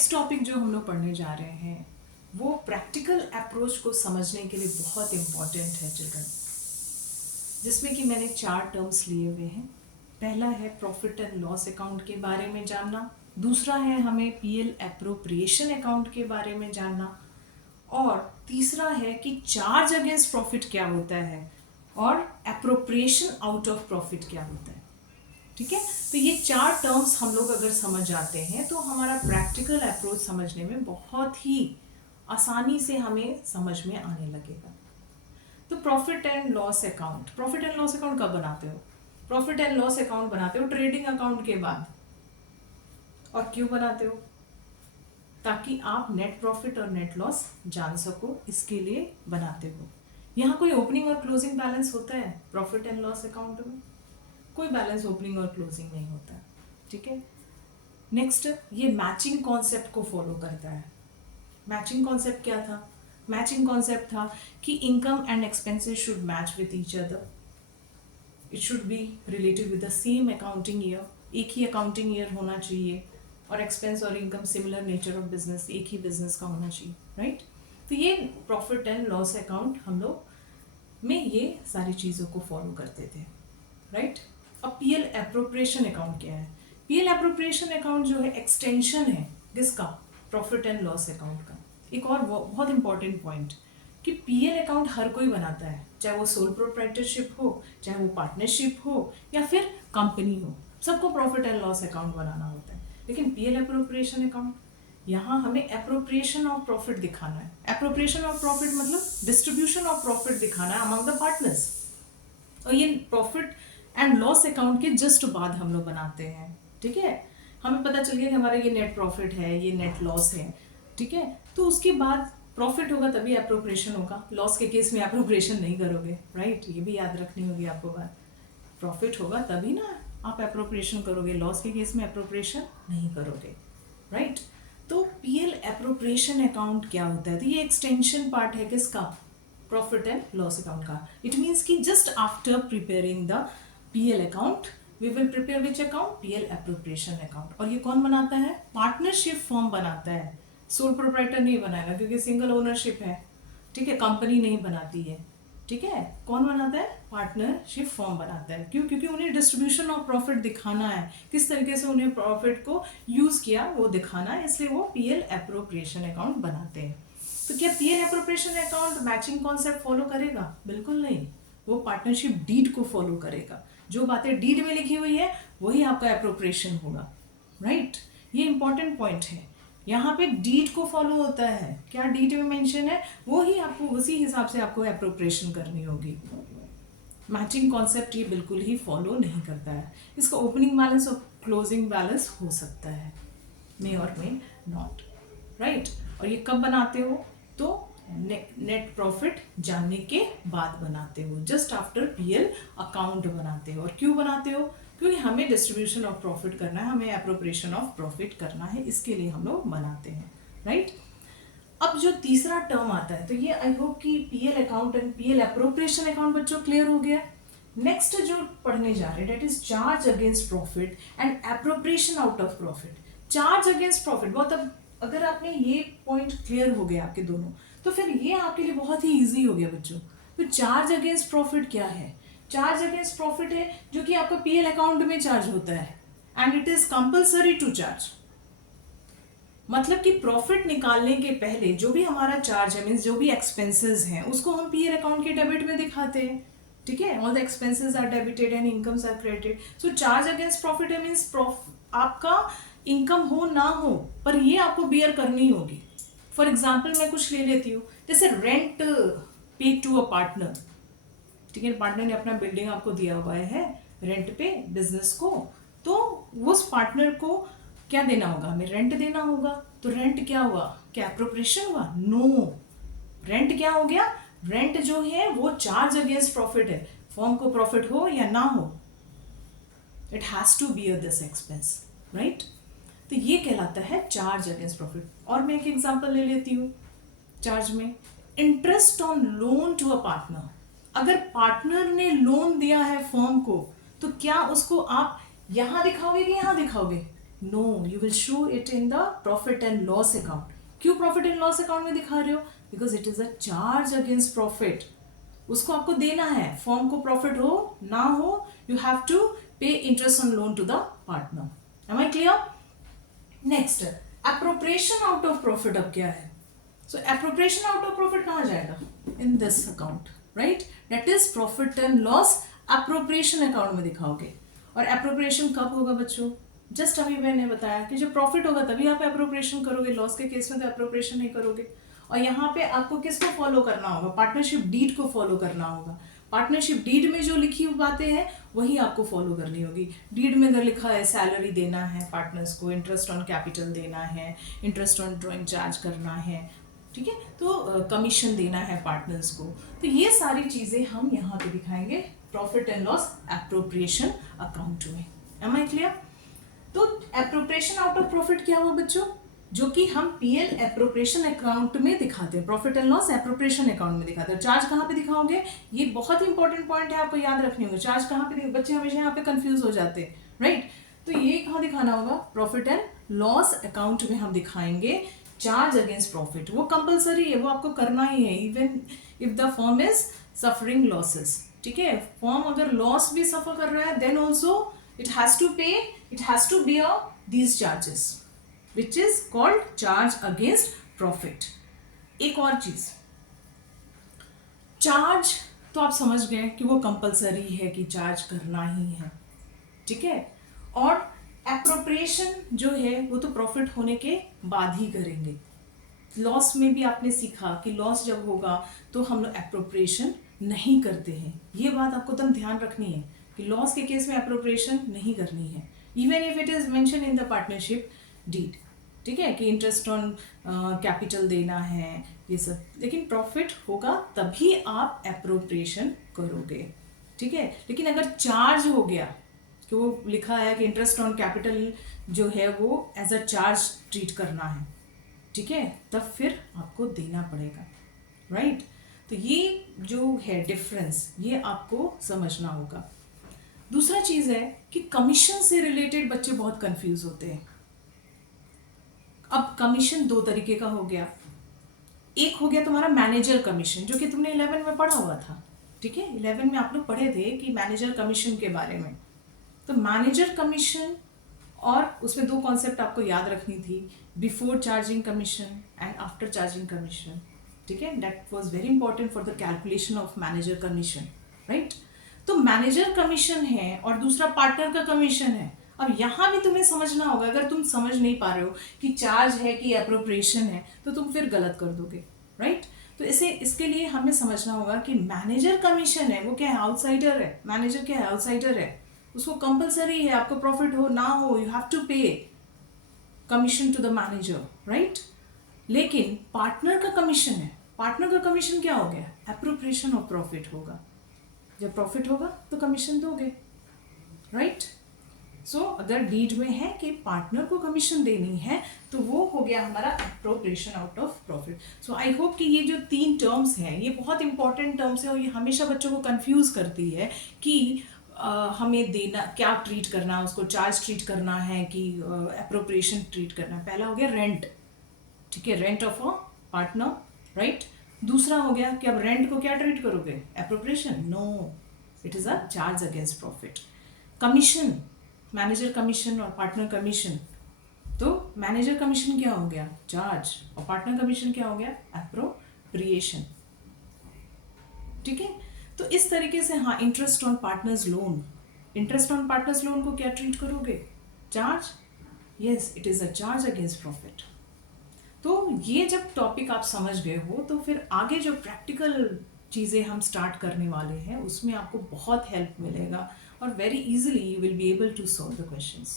Next topic जो हम लोग पढ़ने जा रहे हैं वो प्रैक्टिकल अप्रोच को समझने के लिए बहुत इम्पॉर्टेंट है चिल्ड्रन, जिसमें कि मैंने 4 टर्म्स लिए हुए हैं। पहला है प्रॉफिट एंड लॉस अकाउंट के बारे में जानना, दूसरा है हमें पीएल एप्रोप्रिएशन अकाउंट के बारे में जानना, और तीसरा है कि चार्ज अगेंस्ट प्रॉफिट क्या होता है और एप्रोप्रिएशन आउट ऑफ प्रॉफिट क्या होता है। ठीक है, तो ये 4 टर्म्स हम लोग अगर समझ जाते हैं तो हमारा प्रैक्टिकल अप्रोच समझने में बहुत ही आसानी से हमें समझ में आने लगेगा। तो प्रॉफिट एंड लॉस अकाउंट कब बनाते हो? प्रॉफिट एंड लॉस अकाउंट बनाते हो ट्रेडिंग अकाउंट के बाद। और क्यों बनाते हो? ताकि आप नेट प्रॉफिट और नेट लॉस जान सको, इसके लिए बनाते हो। यहाँ कोई ओपनिंग और क्लोजिंग बैलेंस होता है प्रॉफिट एंड लॉस अकाउंट में? कोई बैलेंस ओपनिंग और क्लोजिंग नहीं होता है। ठीक है, नेक्स्ट ये मैचिंग कॉन्सेप्ट को फॉलो करता है। मैचिंग कॉन्सेप्ट क्या था? मैचिंग कॉन्सेप्ट था कि income and expenses should match with each other, it should be related with the same accounting year, एक ही अकाउंटिंग ईयर होना चाहिए, और एक्सपेंस और income similar nature of business, एक ही बिजनेस का होना चाहिए, राइट। तो ये प्रॉफिट एंड लॉस अकाउंट हम लोग में ये सारी चीज़ों को फॉलो करते थे, राइट। अब पीएल एप्रोप्रिएशन अकाउंट क्या है? पीएल एप्रोप्रिएशन अकाउंट जो है एक्सटेंशन है किसका? प्रॉफिट एंड लॉस अकाउंट का। एक और बहुत इंपॉर्टेंट पॉइंट कि पीएल अकाउंट हर कोई बनाता है, चाहे वो सोल प्रोप्राइटरशिप हो, चाहे वो पार्टनरशिप हो, या फिर कंपनी हो, सबको प्रॉफिट एंड लॉस अकाउंट बनाना होता है। लेकिन पीएल एप्रोप्रिएशन अकाउंट, यहाँ हमें एप्रोप्रिएशन ऑफ प्रॉफिट दिखाना है। एप्रोप्रिएशन ऑफ प्रॉफिट मतलब डिस्ट्रीब्यूशन ऑफ प्रॉफिट दिखाना है अमंग द पार्टनर्स। और ये प्रॉफिट एंड लॉस अकाउंट के जस्ट बाद हम लोग बनाते हैं। ठीक है, हमें पता चल गया कि हमारा ये नेट प्रॉफिट है, ये नेट लॉस है। ठीक है, तो उसके बाद प्रॉफिट होगा तभी एप्रोप्रिएशन होगा। लॉस के केस में एप्रोप्रिएशन नहीं करोगे, राइट। ये भी याद रखनी होगी आपको बात। प्रॉफिट होगा तभी ना आप एप्रोप्रिएशन करोगे, लॉस के केस में एप्रोप्रिएशन नहीं करोगे, राइट। तो पीएल एप्रोप्रिएशन अकाउंट क्या होता है? तो ये एक्सटेंशन पार्ट है किसका? प्रॉफिट एंड लॉस अकाउंट का। इट मीन्स कि just after preparing the PL account we will prepare which account? PL appropriation account. और ये कौन बनाता है? पार्टनरशिप फर्म बनाता है, सोल प्रोप्राइटर नहीं बनाएगा, क्योंकि सिंगल ओनरशिप है। ठीक है, कंपनी नहीं बनाती है। ठीक है, कौन बनाता है? पार्टनरशिप फर्म बनाता है। क्यों? क्योंकि उन्हें डिस्ट्रीब्यूशन ऑफ प्रॉफिट दिखाना है, किस तरीके से उन्हें प्रॉफिट को यूज किया वो दिखाना है, इसलिए वो पीएल एप्रोप्रिएशन अकाउंट बनाते हैं। तो क्या PL appropriation account matching concept follow करेगा? बिल्कुल नहीं, वो पार्टनरशिप डीड को फॉलो करेगा। जो बातें डीड में लिखी हुई है वही आपका एप्रोप्रिएशन होगा, राइट। ये इंपॉर्टेंट पॉइंट है, यहाँ पे डीड को फॉलो होता है। क्या डीड में मेंशन है वो ही आपको, उसी हिसाब से आपको एप्रोप्रिएशन करनी होगी। मैचिंग कॉन्सेप्ट ये बिल्कुल ही फॉलो नहीं करता है। इसका ओपनिंग बैलेंस और क्लोजिंग बैलेंस हो सकता है, मे और मे नॉट, राइट। और ये कब बनाते हो? तो नेट प्रॉफिट जानने के बाद बनाते हो, जस्ट आफ्टर पीएल अकाउंट बनाते हो। और क्यों बनाते हो? क्योंकि हमें डिस्ट्रीब्यूशन ऑफ प्रॉफिट करना है, हमें एप्रोप्रिएशन ऑफ प्रॉफिट करना है, इसके लिए हम लोग बनाते हैं, राइट। अब जो तीसरा टर्म आता है, तो ये आई होप कि PL account and PL appropriation account बच्चों क्लियर हो गया। नेक्स्ट जो पढ़ने जा रहे हैं that is charge against profit and appropriation out of profit. Charge against profit बहुत, अब अगर आपने ये पॉइंट क्लियर हो गया आपके दोनों, तो फिर ये आपके लिए बहुत ही इजी हो गया बच्चों। तो चार्ज अगेंस्ट प्रॉफिट क्या है? चार्ज अगेंस्ट प्रॉफिट है जो कि आपका पीएल अकाउंट में चार्ज होता है, and it is compulsory to charge. मतलब कि प्रॉफिट निकालने के पहले जो भी हमारा चार्ज है, मीन्स जो भी एक्सपेंसेस हैं, उसको हम पीएल अकाउंट के डेबिट में दिखाते हैं। ठीक है, all the expenses are debited and incomes are credited. So charge against profit है मीन्स आपका इनकम हो ना हो, पर ये आपको बियर करनी होगी। फॉर एग्जाम्पल मैं कुछ ले लेती हूँ, जैसे रेंट पे टू अ पार्टनर। ठीक है, पार्टनर ने अपना बिल्डिंग आपको दिया हुआ है रेंट पे बिजनेस को, तो उस पार्टनर को क्या देना होगा? हमें रेंट देना होगा। तो रेंट क्या हुआ? क्या एप्रोप्रिएशन हुआ? नो, रेंट क्या हो गया? रेंट जो है वो चार्ज अगेंस्ट प्रॉफिट है। फर्म को प्रॉफिट हो या ना हो, it has to bear this expense, right. तो ये कहलाता है चार्ज अगेंस्ट प्रॉफिट। और मैं एक एग्जांपल ले लेती हूँ चार्ज में, interest on loan to a partner. अगर पार्टनर ने लोन दिया है फर्म को, तो क्या उसको आप यहां दिखाओगे कि यहां दिखाओगे? No, you will show it in the profit and loss account. क्यों प्रॉफिट एंड लॉस अकाउंट में दिखा रहे हो? Because it is a charge against profit. उसको आपको देना है. फॉर्म को प्रॉफिट हो ना हो, you have to pay interest on loan to the partner. Am I clear? Next, appropriation out of profit अब क्या है? So appropriation out of profit कहाँ जाएगा? In this account, right? That is profit and loss appropriation account में दिखाओगे. और appropriation कब होगा बच्चों? जस्ट अभी मैंने बताया कि जब प्रॉफिट होगा तभी आप एप्रोप्रिएशन करोगे. लॉस के केस में तो एप्रोप्रिएशन नहीं करोगे. और यहाँ पे आपको किसको फॉलो करना होगा? पार्टनरशिप डीड को फॉलो करना होगा. पार्टनरशिप डीड में जो लिखी हुई बातें हैं वही आपको फॉलो करनी होगी. डीड में अगर लिखा है सैलरी देना है पार्टनर्स को, इंटरेस्ट ऑन कैपिटल देना है, इंटरेस्ट ऑन ड्राइंग चार्ज करना है, ठीक है, तो कमीशन देना है पार्टनर्स को, तो ये सारी चीज़ें हम यहाँ पे दिखाएंगे profit and loss appropriation account में. Am I clear? तो एप्रोप्रिएशन आउट ऑफ प्रॉफिट क्या हुआ बच्चों? जो कि हम पीएल एप्रोप्रिएशन अकाउंट में दिखाते हैं, profit and loss appropriation account में दिखाते हैं. चार्ज कहाँ पे दिखाओगे? ये बहुत इंपॉर्टेंट पॉइंट है, आपको याद रखनी होगी. चार्ज कहाँ पे? बच्चे हमेशा यहाँ पे कंफ्यूज हो जाते हैं, राइट? तो ये कहाँ दिखाना होगा? प्रॉफिट एंड लॉस अकाउंट में हम दिखाएंगे चार्ज अगेंस्ट प्रॉफिट. वो कंपलसरी है, वो आपको करना ही है, even if the firm is suffering losses. ठीक है, फर्म अगर लॉस भी सफर कर रहा है then also it has to pay, it has to bear these charges which is called charge against profit. एक और चीज, चार्ज तो आप समझ गए कि वो कंपलसरी है कि चार्ज करना ही है, ठीक है. और एप्रोप्रिएशन जो है वो तो प्रॉफिट होने के बाद ही करेंगे. लॉस में भी आपने सीखा कि लॉस जब होगा तो हम लोग एप्रोप्रिएशन नहीं करते हैं. ये बात आपको एकदम ध्यान रखनी है कि लॉस के केस में एप्रोप्रिएशन नहीं करनी है, even if it is mention in the partnership deed. ठीक है, कि इंटरेस्ट ऑन कैपिटल देना है ये सब, लेकिन प्रॉफिट होगा तभी आप एप्रोप्रिएशन करोगे. ठीक है, लेकिन अगर चार्ज हो गया कि वो लिखा है कि इंटरेस्ट ऑन कैपिटल जो है वो एज अ चार्ज ट्रीट करना है, ठीक है, तब फिर आपको देना पड़ेगा, राइट. तो ये जो है डिफरेंस, ये आपको समझना होगा. दूसरा चीज़ है कि कमीशन से रिलेटेड बच्चे बहुत कंफ्यूज होते हैं. अब कमीशन दो तरीके का हो गया. एक हो गया तुम्हारा मैनेजर कमीशन, जो कि तुमने 11 में पढ़ा हुआ था. ठीक है, 11 में आप लोग पढ़े थे कि मैनेजर कमीशन के बारे में. तो मैनेजर कमीशन, और उसमें दो कॉन्सेप्ट आपको याद रखनी थी, before charging commission and after charging commission. ठीक है, that was very important for the calculation of manager commission, right. तो मैनेजर कमीशन है और दूसरा पार्टनर का कमीशन है. अब यहाँ भी तुम्हें समझना होगा, अगर तुम समझ नहीं पा रहे हो कि चार्ज है कि एप्रोप्रिएशन है तो तुम फिर गलत कर दोगे, राइट. तो इसके लिए हमें समझना होगा कि मैनेजर कमीशन है वो क्या है? आउटसाइडर है. मैनेजर क्या है? आउटसाइडर है. उसको कंपलसरी है, आपको प्रॉफिट हो ना हो, you have to pay commission to the manager, right. लेकिन पार्टनर का कमीशन है. पार्टनर का कमीशन क्या हो गया? एप्रोप्रिएशन ऑफ प्रॉफिट होगा. जब प्रॉफिट होगा तो कमीशन दोगे, राइट. सो अगर डीड में है कि पार्टनर को कमीशन देनी है तो वो हो गया हमारा appropriation out of profit. So I hope कि ये जो 3 टर्म्स हैं ये बहुत इंपॉर्टेंट टर्म्स हैं और ये हमेशा बच्चों को कंफ्यूज करती है कि हमें देना क्या ट्रीट करना है, उसको चार्ज ट्रीट करना है कि एप्रोप्रिएशन ट्रीट करना है. पहला हो गया रेंट, ठीक है, rent of a partner, right. दूसरा हो गया कि अब रेंट को क्या ट्रीट करोगे? Appropriation? No, it is a charge against profit. Commission, manager commission और पार्टनर कमीशन, तो मैनेजर कमीशन क्या हो गया? चार्ज. और पार्टनर कमीशन क्या हो गया? एप्रोप्रिएशन. ठीक है, तो इस तरीके से हाँ, interest on partners loan, interest on partners loan को क्या ट्रीट करोगे? Charge. Yes, it is a charge against profit. तो ये जब टॉपिक आप समझ गए हो तो फिर आगे जो प्रैक्टिकल चीज़ें हम स्टार्ट करने वाले हैं उसमें आपको बहुत हेल्प मिलेगा और very easily you will be able to solve the questions.